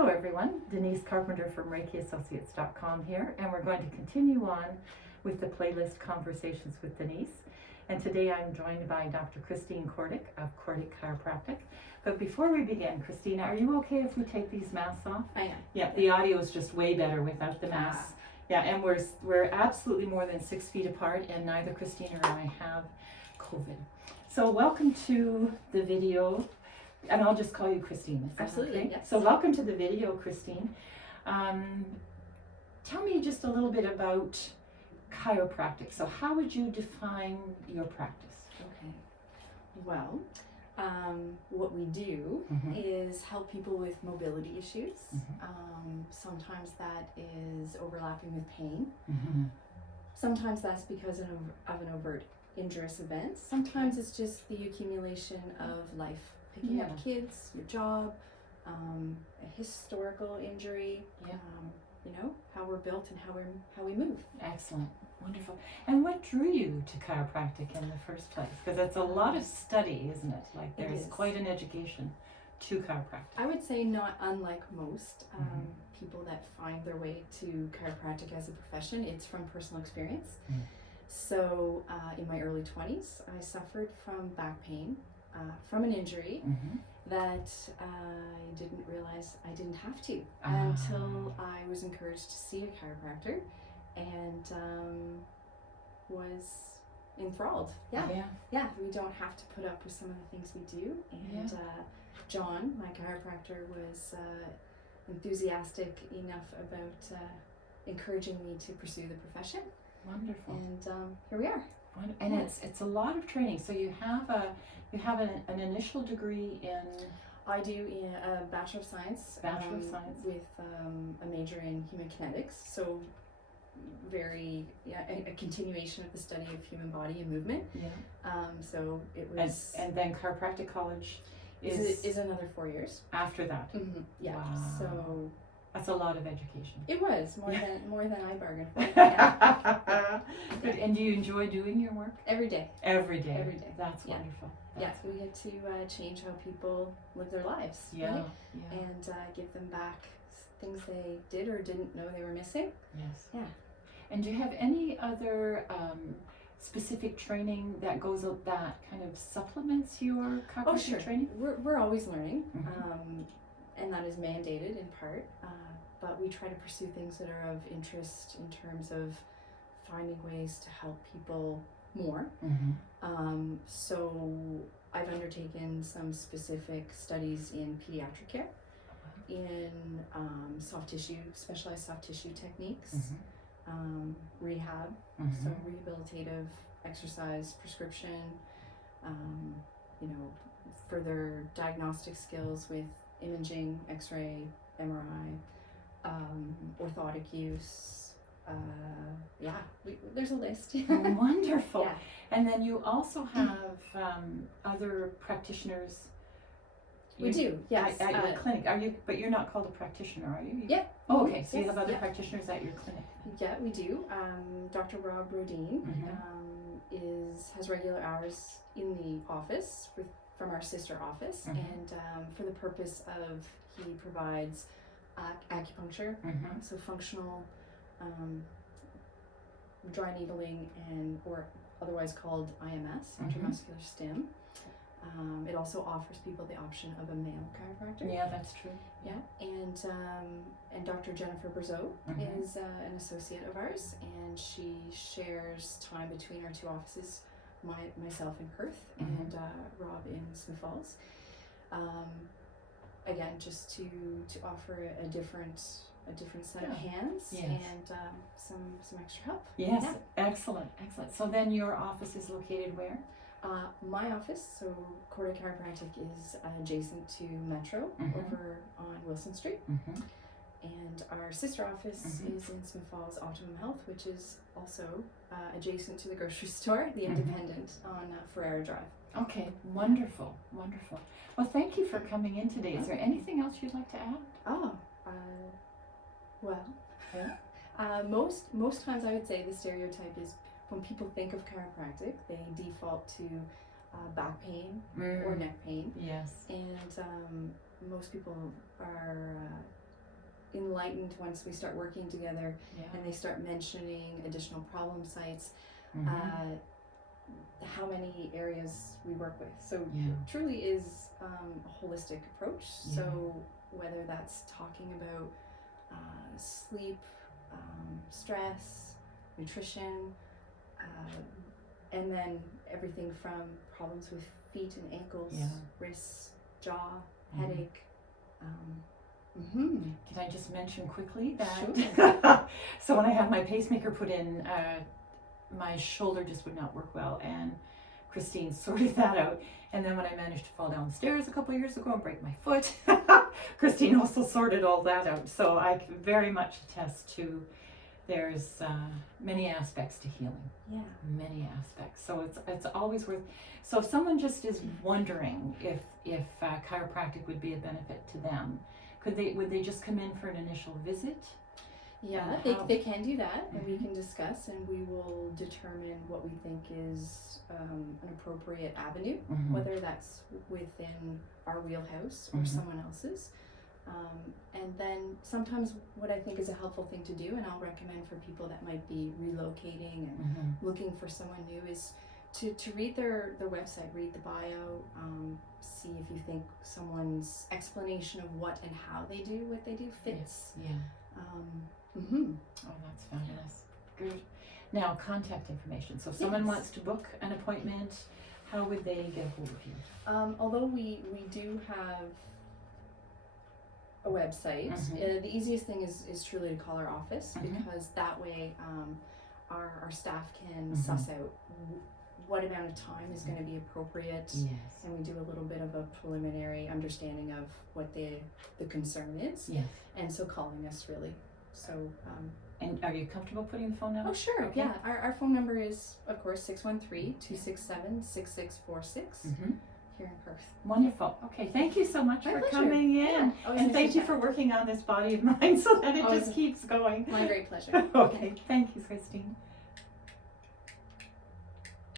Hello everyone, Denise Carpenter from ReikiAssociates.com here, and we're going to continue on with the playlist Conversations with Denise. And today I'm joined by Dr. Christine Cordick of Cordick Chiropractic. But before we begin, Christina, are you okay if we take these masks off? I am. Yeah, the audio is just way better without the masks. Yeah, and we're absolutely more than 6 feet apart, and neither Christina or I have COVID. So welcome to the video. And I'll just call you Christine. Is that Absolutely, okay? yes. So welcome to the video, Christine. Tell me just a little bit about chiropractic. So how would you define your practice? Okay. Well, what we do is help people with mobility issues. Sometimes that is overlapping with pain. Sometimes that's because of an overt injurious event. Sometimes it's just the accumulation of life. Picking up kids, your job, a historical injury, how we're built and how we move. Excellent, wonderful. And what drew you to chiropractic in the first place? Because it's a lot of study, isn't it? Like there's quite an education to chiropractic. I would say not unlike most people that find their way to chiropractic as a profession. It's from personal experience. So in my early 20s, I suffered from back pain. From an injury that I didn't realize I didn't have to until I was encouraged to see a chiropractor and was enthralled. Yeah, we don't have to put up with some of the things we do. And John, my chiropractor, was enthusiastic enough about encouraging me to pursue the profession. Wonderful. And here we are. And it's a lot of training. So you have an initial degree in. I do in a Bachelor of Science. With a major in human kinetics. So very a continuation of the study of human body and movement. So it was. And then chiropractic college is another 4 years after that. Yeah. Wow. So. That's a lot of education. It was more than I bargained for. And do you enjoy doing your work? Every day. Every day. That's wonderful. Yes, we get to change how people live their lives. Right? And give them back things they did or didn't know they were missing. Yes. Yeah. And do you have any other specific training that kind of supplements your chiropractic training? We're always learning. And that is mandated in part, but we try to pursue things that are of interest in terms of finding ways to help people more. So I've undertaken some specific studies in pediatric care, in specialized soft tissue techniques, rehab, so rehabilitative exercise, prescription, further diagnostic skills with imaging, X-ray, MRI, orthotic use. There's a list. Wonderful. Yeah. And then you also have other practitioners. We do, yes. At your clinic. But you're not called a practitioner, are you? Yep. Oh, okay. So you have other practitioners at your clinic. Yeah, we do. Dr. Rob Rodine has regular hours in the office from our sister office, and for the purpose of, he provides acupuncture, so functional dry needling or otherwise called IMS, intramuscular stim. It also offers people the option of a male chiropractor. Yeah, that's true. Yeah, and Dr. Jennifer Brazeau is an associate of ours, and she shares time between our two offices. Myself in Perth and Rob in Smith Falls. Again, just to offer a different set of hands and some extra help. Yes, excellent. So then your office is located where? My office, so Cordick Chiropractic, is adjacent to Metro over on Wilson Street. And our sister office is in Smith Falls, Optimum Health, which is also adjacent to the grocery store, the Independent, on Ferrara Drive. Okay, wonderful. Well, thank you for coming in today. Is there anything else you'd like to add? Most times I would say the stereotype is when people think of chiropractic, they default to back pain or neck pain. Yes. And most people are enlightened once we start working together Yeah. and they start mentioning additional problem sites, Mhm. how many areas we work with. So Yeah. it truly is a holistic approach. So whether that's talking about sleep, stress, nutrition, and then everything from problems with feet and ankles, wrists, jaw, headache. Can I just mention quickly that Sure. so when I had my pacemaker put in, my shoulder just would not work well, and Christine sorted that out. And then when I managed to fall downstairs a couple of years ago and break my foot, Christine also sorted all that out. So I can very much attest to there's many aspects to healing. Yeah. Many aspects. So it's always worth. So if someone just is wondering if chiropractic would be a benefit to them, would they just come in for an initial visit? Yeah, they can do that, and we can discuss, and we will determine what we think is an appropriate avenue, whether that's within our wheelhouse or someone else's. And then sometimes what I think is a helpful thing to do, and I'll recommend for people that might be relocating and looking for someone new, is to read their website, read the bio, see if you think someone's explanation of what and how they do what they do fits. Yeah. Oh, that's fabulous. Good. Now, contact information. So if someone wants to book an appointment, how would they get a hold of you? Although we do have a website, the easiest thing is truly to call our office, because that way our staff can suss out what amount of time is going to be appropriate, and we do a little bit of a preliminary understanding of what the concern is, and so calling us really. So and are you comfortable putting the phone number? Oh sure, okay. Yeah, our phone number is of course 613-267-6646 here in Perth. Wonderful. Okay, thank you so much My for pleasure. coming in, Yeah, and thank you for working on this body of mine so that it just keeps going. My great pleasure. Okay, thank you, Christine.